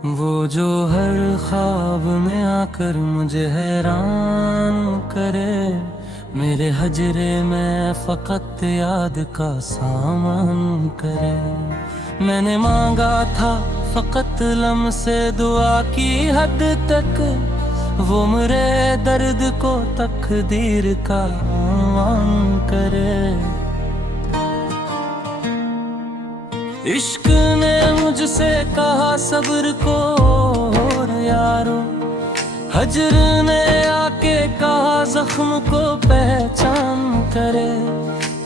वो जो हर ख्वाब में आकर मुझे हैरान करे, मेरे हजरे में फकत याद का सामान करे। मैंने मांगा था फकत लम्से दुआ की हद तक, वो मेरे दर्द को तकदीर का आह्वान करे। इश्क ने मुझसे कहा सब्र को और यारो, हजर ने आके कहा जख्म को पहचान करे।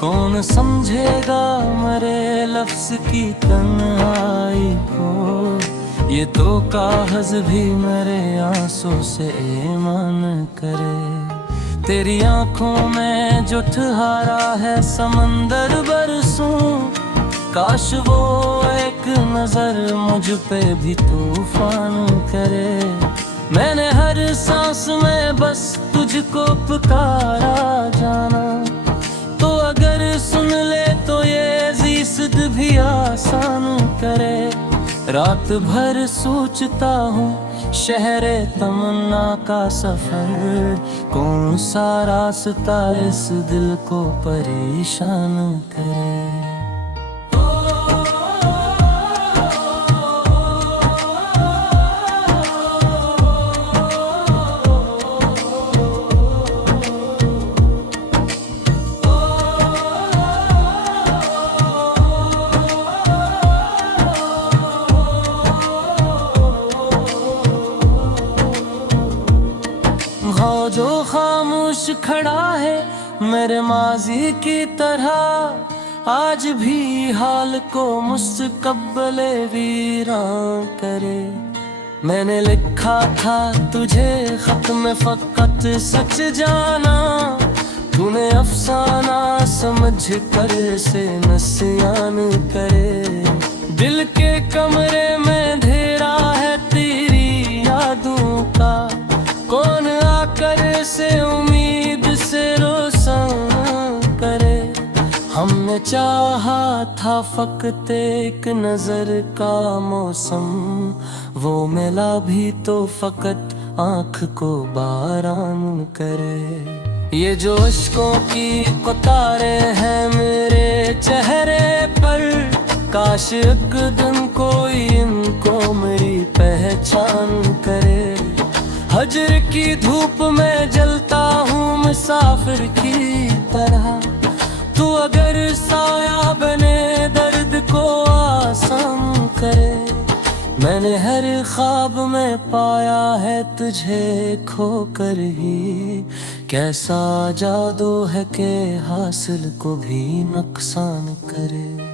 कौन समझेगा मरे लफ्ज की तन्हाई को, ये तो कागज भी मेरे आंसू से ईमान करे। तेरी आंखों में जो ठहरा है समंदर बरसों, काश वो एक नजर मुझ पे भी तूफान करे। मैंने हर सांस में बस तुझको पुकारा जाना, तो अगर सुन ले तो ये ज़िंदगी भी आसान करे। रात भर सोचता हूँ शहरे तमन्ना का सफर, कौन सा रास्ता इस दिल को परेशान करे। हाँ जो खामोश खड़ा है मेरे माजी की तरह, आज भी हाल को मुस्तकब्बले वीरान करे। मैंने लिखा था तुझे खत में फकत सच जाना, तूने अफसाना समझ कर से नस्यान करे। दिल के कमरे में अंधेरा है तेरी यादों का, कौन आकर से उम्मीद से रोशन करे। हमने चाहा था फकत एक नजर का मौसम, वो मिला भी तो फकत आँख को बारान करे। ये जो अश्कों की कतारें हैं मेरे चेहरे पर, काश एक दिन कोई इनको मेरी पहचान करे। हजर की धूप में जलता हूँ मुसाफिर की तरह, तू अगर साया बने दर्द को आसान करे। मैंने हर ख्वाब में पाया है तुझे खोकर ही, कैसा जादू है कि हासिल को भी नुकसान करे।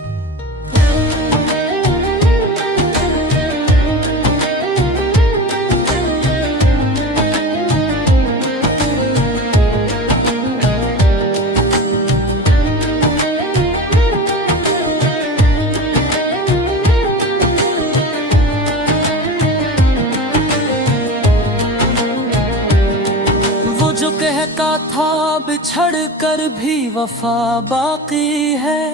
जो कहता था बिछड़ कर भी वफा बाकी है,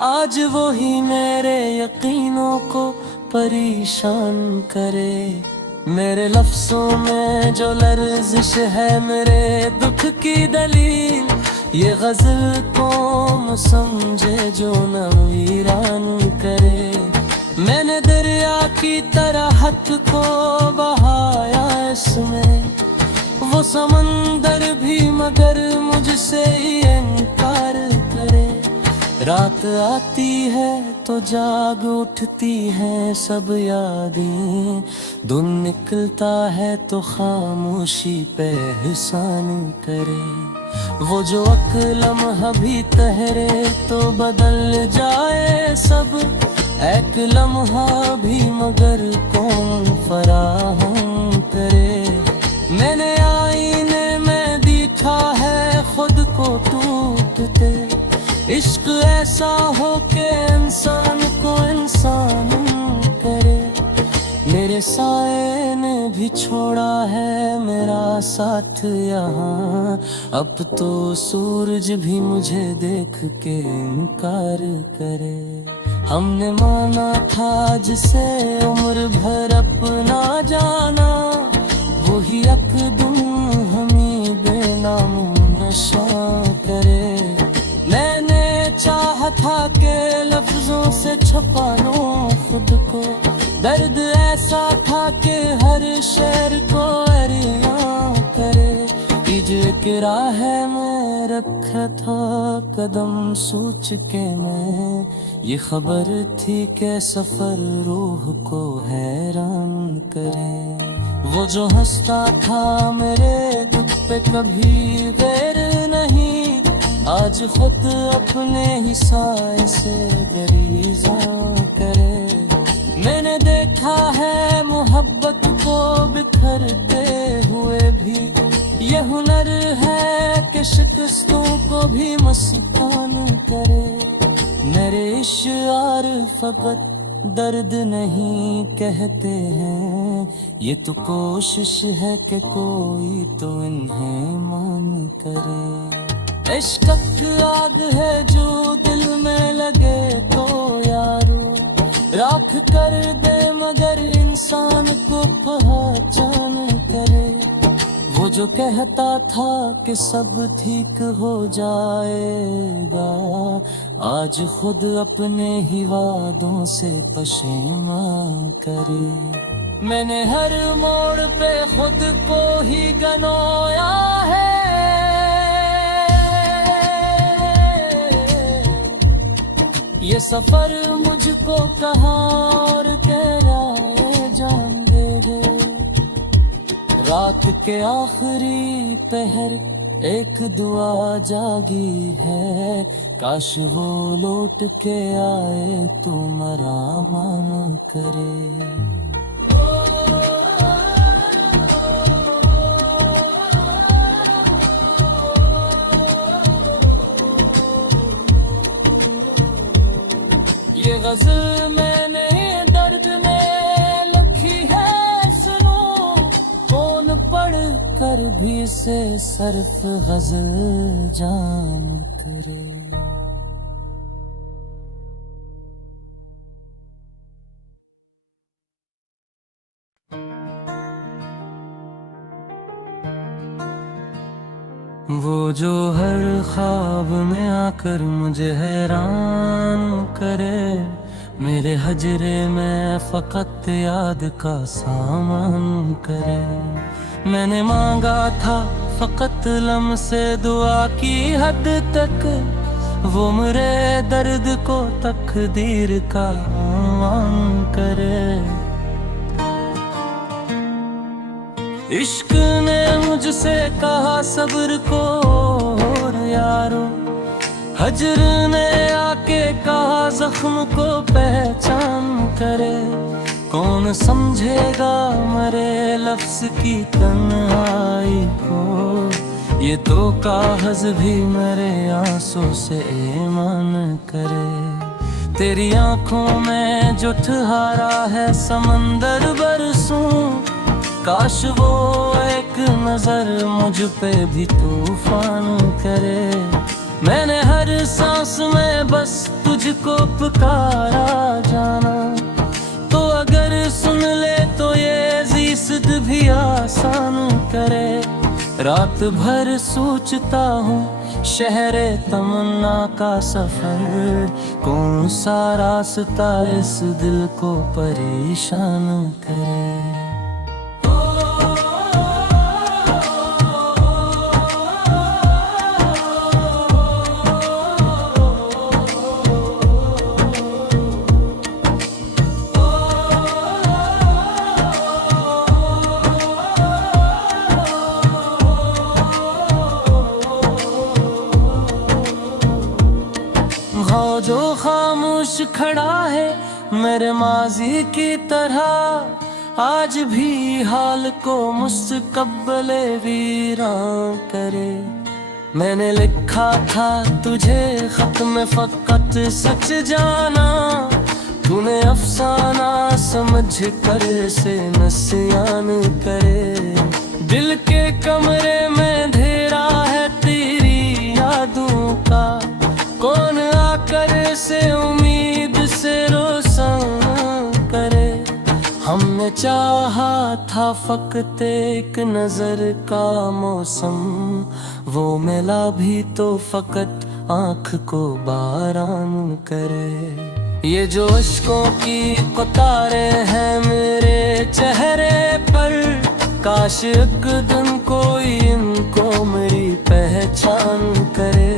आज वो ही मेरे यकीनों को परेशान करे। मेरे लफ्जों में जो लर्जिश है मेरे दुख की दलील, ये गजल कौन समझे जो न वीरान करे। मैंने दरिया की तरह हक को बहाया इसमें, वो समंदर भी मगर मुझसे ही इनकार करे। रात आती है तो जाग उठती हैं सब यादें, दिन निकलता है तो खामोशी पे एहसान करे। वो जो एक लम्हा भी ठहरे तो बदल जाए सब, एक लम्हा भी मगर कौन फराहम करे। मैंने आईने में देखा है खुद को टूटते, इश्क ऐसा हो के इंसान को इंसान करे। मेरे साए ने भी छोड़ा है मेरा साथ यहाँ, अब तो सूरज भी मुझे देख के इनकार करे। हमने माना था जिसे उम्र भर अपना जाना, वही अकदम हमें बेनामो नशा करे। मैंने चाहा था कि लफ्जों से छुपा लूं खुद को, दर्द ऐसा था कि हर शेर को अरियां करे। के राह में रखा था कदम सोच के मैं, ये खबर थी कि सफर रूह को हैरान करे। वो जो हंसता था मेरे दुख पे कभी गैर नहीं, आज खुद अपने ही साए से दरीजा करे। मैंने देखा है मोहब्बत को बिखरते हुए भी, ये हुनर है कि शिकस्तों को भी मस्तान करे। मेरे इशार फकत दर्द नहीं कहते हैं, ये तो कोशिश है कि कोई तो इन्हें मान करे। इश्क आग है जो दिल में लगे तो यारो, राख कर दे मगर इंसान को पहचान करे। वो जो कहता था कि सब ठीक हो जाएगा, आज खुद अपने ही वादों से पशेमां करे। मैंने हर मोड़ पे खुद को ही गनोया है, ये सफर मुझको कहाँ और कहलाए जाएंगे। रात के आखिरी पहर एक दुआ जागी है, काश वो लौट के आए तो मरामान करे। ये गज़ल मैंने दर्द में लिखी है सुनो, कौन पढ़ कर भी से सर्फ गज़ल जान करे। वो जो हर ख्वाब में आकर मुझे हैरान करे, मेरे हजरे में फकत याद का सामान करे। मैंने मांगा था फकत लम्से दुआ की हद तक, वो मेरे दर्द को तकदीर का आवान करे। इश्क ने मुझसे कहा सब्र को और यारो, हजर ने आके कहा जख्म को पहचान करे। कौन समझेगा मरे लफ्ज की तन्हाई को, ये तो कागज भी मेरे आंसू से ईमान करे। तेरी आंखों में जो ठहरा है समंदर बरसों, काश वो एक नजर मुझ पे भी तूफान करे। मैंने हर सांस में बस तुझको पुकारा जाना, तो अगर सुन ले तो ये ज़िंदगी भी आसान करे। रात भर सोचता हूँ शहरे तमन्ना का सफर, कौन सा रास्ता इस दिल को परेशान करे। जो खामोश खड़ा है मेरे माजी की तरह, आज भी हाल को मुस्तकबिल वीरान करे। मैंने लिखा था तुझे खत में फकत सच जाना, तूने अफसाना समझ कर से नस्यान करे। दिल के कमरे में अंधेरा है तेरी यादों का, कौन आकर से उम्मीद से चाहा था फकत एक नजर का मौसम, वो मिला भी तो फकत आँख को बारान करे। ये जो अश्कों की कतारें हैं मेरे चेहरे पर, काश एक दिन कोई इनको मेरी पहचान करे।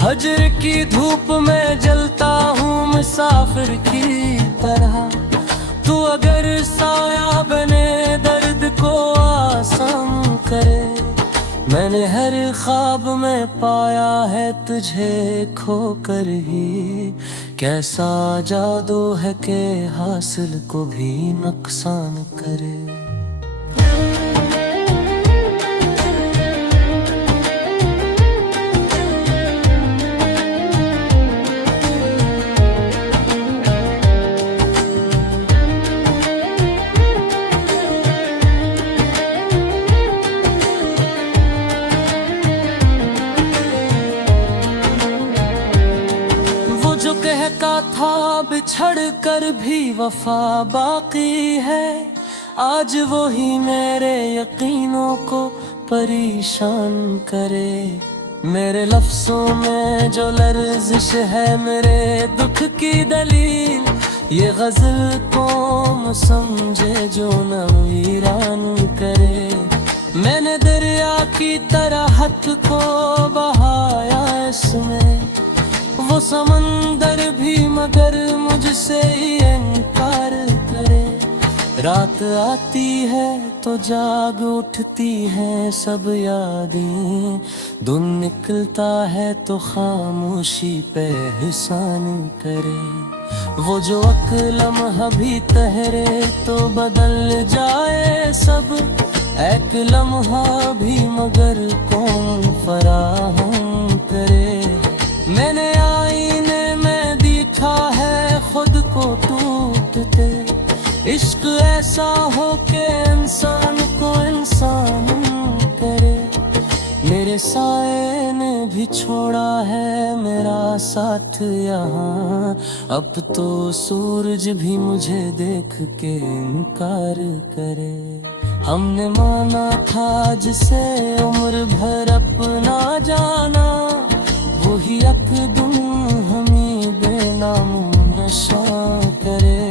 हजर की धूप में जलता हूँ मुसाफिर की तरह, तू अगर साया बने दर्द को आसान करे। मैंने हर ख्वाब में पाया है तुझे खोकर ही, कैसा जादू है कि हासिल को भी नुकसान करे। कहता था बिछड़ कर भी वफा बाकी है, आज वो ही मेरे यकीनों को परेशान करे। मेरे लफ्ज़ों में जो लर्ज़िश है मेरे दुख की दलील, ये गज़ल कौम समझे जो न वीरान करे। मैंने दरिया की तरह हक को बहाया इसमें, वो समंदर भी मगर मुझसे ही इनकार करे। रात आती है तो जाग उठती है सब यादें, दिन निकलता है तो खामोशी पे एहसान करे। वो जो लम्हा भी ठहरे तो बदल जाए सब, एक लम्हा भी मगर कौन फराहम करे। मैंने आईने में देखा है खुद को टूटते, इश्क ऐसा हो के इंसान को इंसान करे। मेरे साए ने भी छोड़ा है मेरा साथ यहाँ, अब तो सूरज भी मुझे देख के इनकार करे। हमने माना था जिसे उम्र भर अपना जाना, वही अकदम हमें बेनामो नशा करे।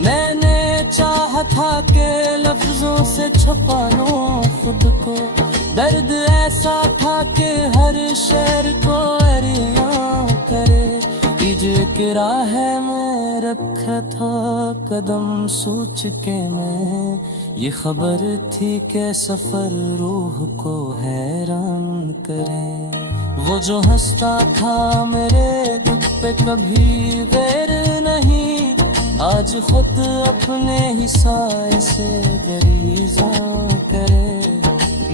मैंने चाहा था कि लफ्जों से छुपा लूं खुद को, दर्द ऐसा था कि हर शेर को अरियां करे। इजके राह में रखा था कदम सोच के मैं, ये खबर थी कि सफर रूह को हैरान करे। वो जो हंसता था मेरे दुख पे कभी वैर नहीं, आज खुद अपने ही साए से गरीज़ा करे।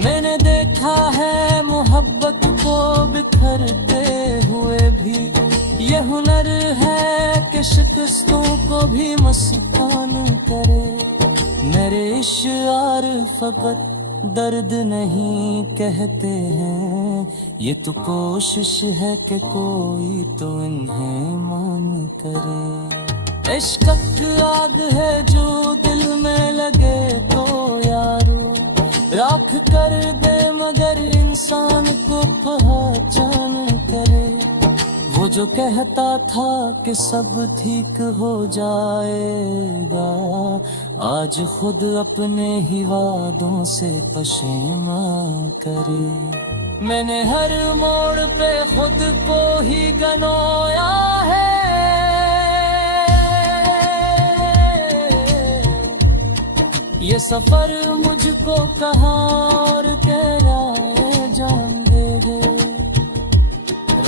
मैंने देखा है मोहब्बत को बिखरते हुए भी, ये हुनर है कि शिकस्तों को भी मस्तान करे। मेरे इश्क़ फकत दर्द नहीं कहते हैं, ये तो कोशिश है कि कोई तो इन्हें मान करे। इश्क आग है जो दिल में लगे तो यारो, राख कर दे मगर इंसान को पहचान करे। वो जो कहता था कि सब ठीक हो जाएगा, आज खुद अपने ही वादों से पशेमान करे। मैंने हर मोड़ पे खुद को ही गनोया है, ये सफर मुझको कहाँ और कहलाए जान देगे।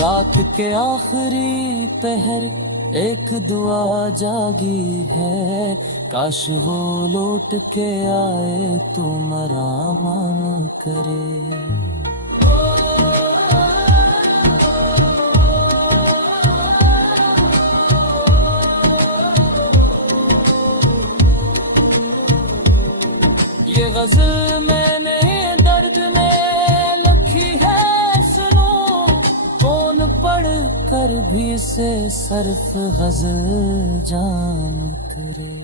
रात के आखिरी पहर एक दुआ जागी है, काश वो लौट के आए तो मरामान करे। ये गज़ल मैंने दर्द में लिखी है सुनो, कौन पढ़ कर भी से सर्फ गज़ल जान करे।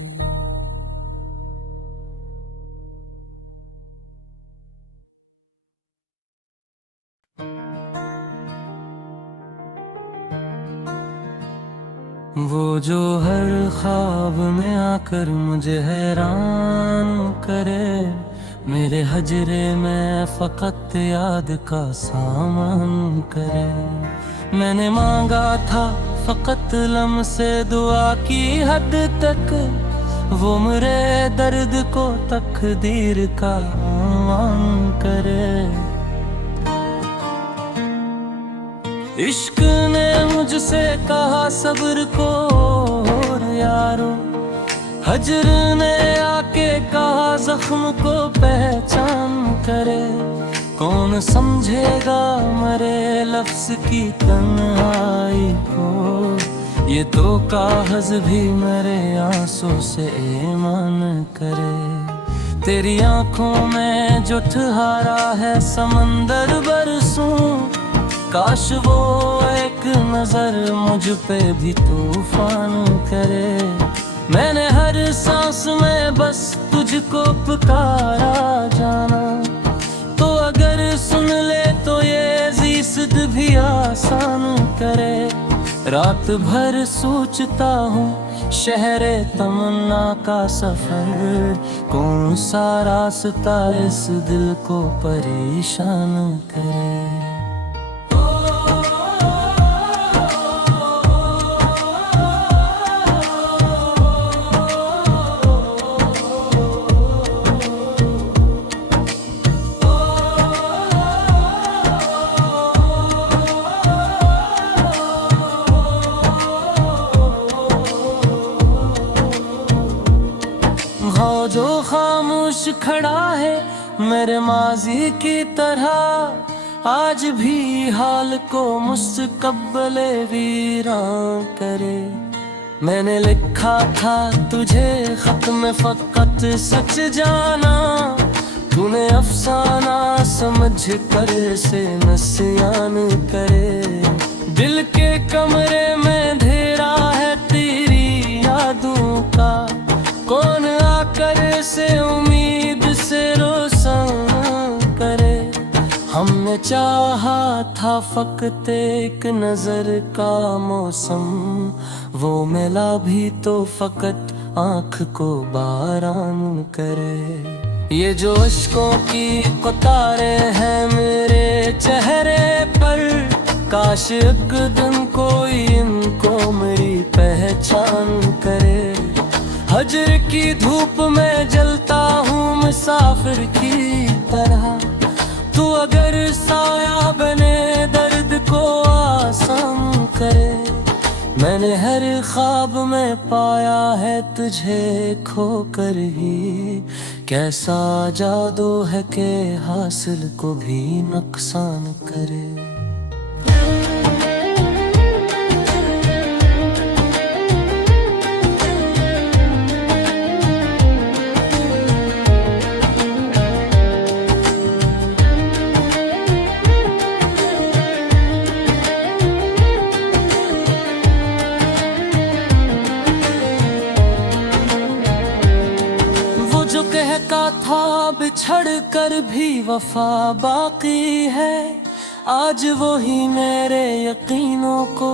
वो जो हर ख्वाब में आकर मुझे हैरान करे, मेरे हजरे में फकत याद का सामान करे। मैंने मांगा था फकत लम से दुआ की हद तक, वो मेरे दर्द को तकदीर का आवान करे। इश्क ने मुझसे कहा सब्र को और यारो, हजर ने आके कहा जख्म को पहचान करे। कौन समझेगा मरे लफ्ज की तन्हाई को, ये तो कागज भी मेरे आंसू से ईमान करे। तेरी आंखों में जो ठहरा है समंदर बरसों, काश वो एक नजर मुझ पे भी तूफान करे। मैंने हर सांस में बस तुझको पुकारा जाना, तो अगर सुन ले तो ये ज़िंदगी भी आसान करे। रात भर सोचता हूँ शहरे तमन्ना का सफर, कौन सा रास्ता इस दिल को परेशान करे। जो खामोश खड़ा है मेरे माजी की तरह, आज भी हाल को मुस्तकब्बले वीरान करे। मैंने लिखा था तुझे खत में फकत सच जाना, तूने अफसाना समझ कर से नस्यान करे। दिल के कमरे में अंधेरा है तेरी यादों का, कौन आकर से उम्मीद से रोशन करे। हमने चाहा था फकत एक नजर का मौसम, वो मिला भी तो फकत आँख को बारान करे। ये जो अश्कों की कतारें हैं मेरे चेहरे पर, काश एक दिन कोई इनको मेरी पहचान करे। हजर की धूप में जलता हूँ मुसाफिर की तरह, तू अगर साया बने दर्द को आसान करे। मैंने हर ख्वाब में पाया है तुझे खोकर ही, कैसा जादू है कि हासिल को भी नुकसान करे। जो कहता था बिछड़ कर भी वफा बाकी है, आज वो ही मेरे यकीनों को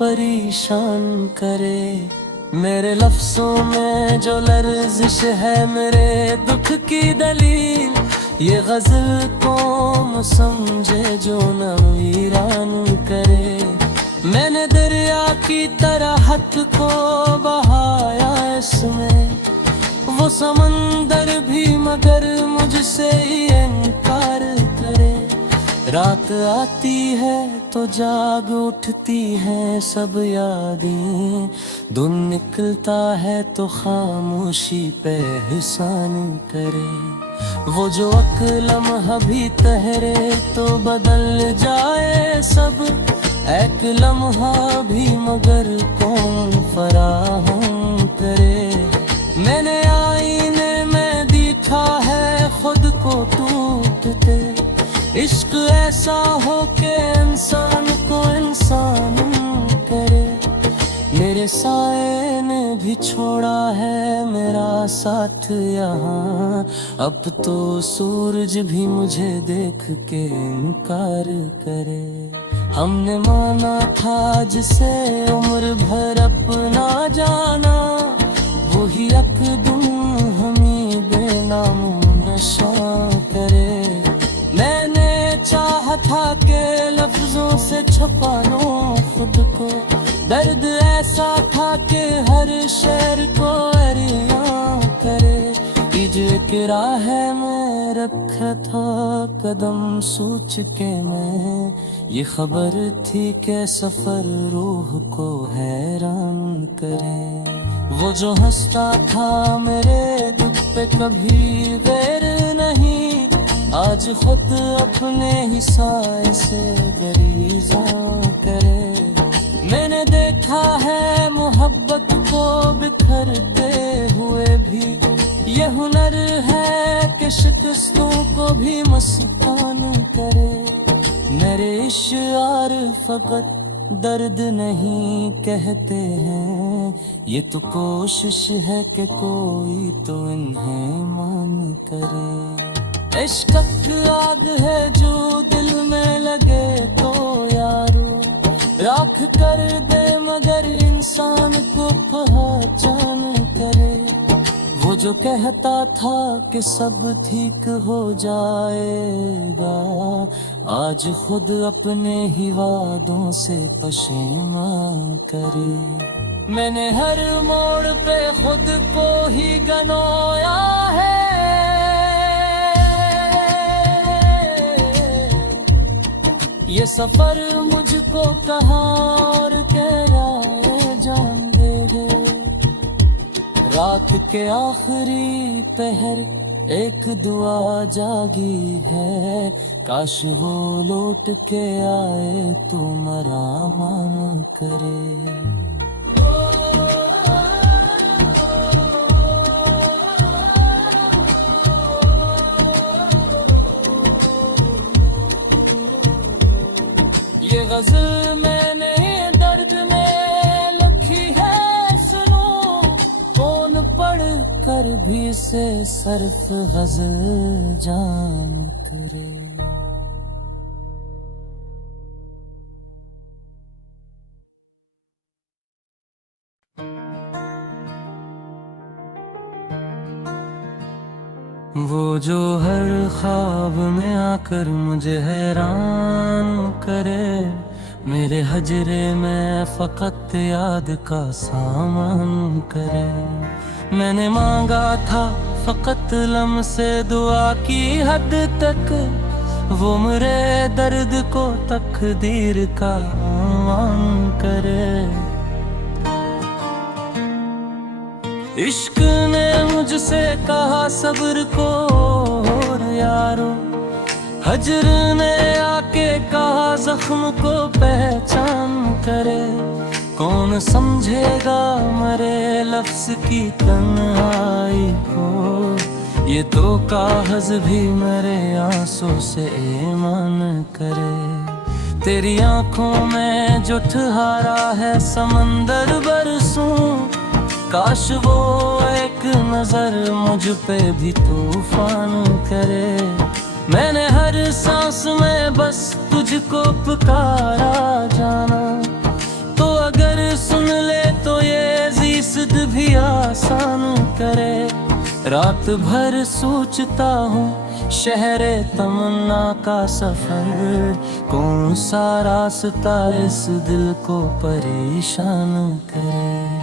परेशान करे। मेरे लफ्जों में जो लर्जिश है मेरे दुख की दलील, ये गजल कौन समझे जो न वीरान करे। मैंने दरिया की तरह हथ को बहाया इसमें, वो समंदर भी मगर मुझसे इनकार करे। रात आती है तो जाग उठती हैं सब यादें, दिन निकलता है तो खामोशी पे एहसान करे। वो जो लम्हा भी ठहरे तो बदल जाए सब, एक लम्हा भी मगर कौन फराहम करे। मैंने आईने में देखा है खुद को टूटते, इश्क ऐसा हो के इंसान को इंसान करे। मेरे साए ने भी छोड़ा है मेरा साथ यहाँ, अब तो सूरज भी मुझे देख के इनकार करे। हमने माना था जिसे उम्र भर अपना ऐसा था कि हर शहर को अरियां करे, इजके राह में रखा था कदम सोच के मैं। ये खबर थी कि सफर रूह को हैरान करे। वो जो हंसता था मेरे दुख पे कभी गैर नहीं, आज खुद अपने ही साए से गरीज़ा करे। मैंने देखा है मोहब्बत को बिखरते हुए भी, ये हुनर है कि शिकस्तों को भी मस्तान करे। मेरे इश्यार फकत दर्द नहीं कहते हैं, ये तो कोशिश है कि कोई तो इन्हें मान करे। इश्क आग है जो दिल में लगे तो यारो, राख कर दे मगर इंसान को पहचान करे। वो जो कहता था कि सब ठीक हो जाएगा, आज खुद अपने ही वादों से पश्चिमा करे। मैंने हर मोड़ पे खुद को ही गनोया है, ये सफर मुझको कहाँ और कह जान देगे। रात के आखिरी पहर एक दुआ जागी है, काश वो लौट के आए तो मराम करे। ये गजल मैंने दर्द में लिखी है सुनो, कौन पढ़ कर भी से सर्फ गजल जान करे। वो जो हर ख्वाब में आकर मुझे हैरान करे, मेरे हजरे में फकत याद का सामान करे। मैंने मांगा था फकत लम से दुआ की हद तक, वो मेरे दर्द को तकदीर का आवान करे। इश्क ने मुझसे कहा सब्र को और यारो, हजर ने आके कहा जख्म को पहचान करे। कौन समझेगा मरे लफ्ज की तन्हाई को, ये तो कागज भी मेरे आंसू से ईमान करे। तेरी आंखों में जो ठहरा है समंदर बरसों, काश वो एक नजर मुझ पे भी तूफान करे। मैंने हर सांस में बस तुझको पुकारा जाना, तो अगर सुन ले तो ये ज़िंदगी भी आसान करे। रात भर सोचता हूँ शहरे तमन्ना का सफर, कौन सा रास्ता इस दिल को परेशान करे।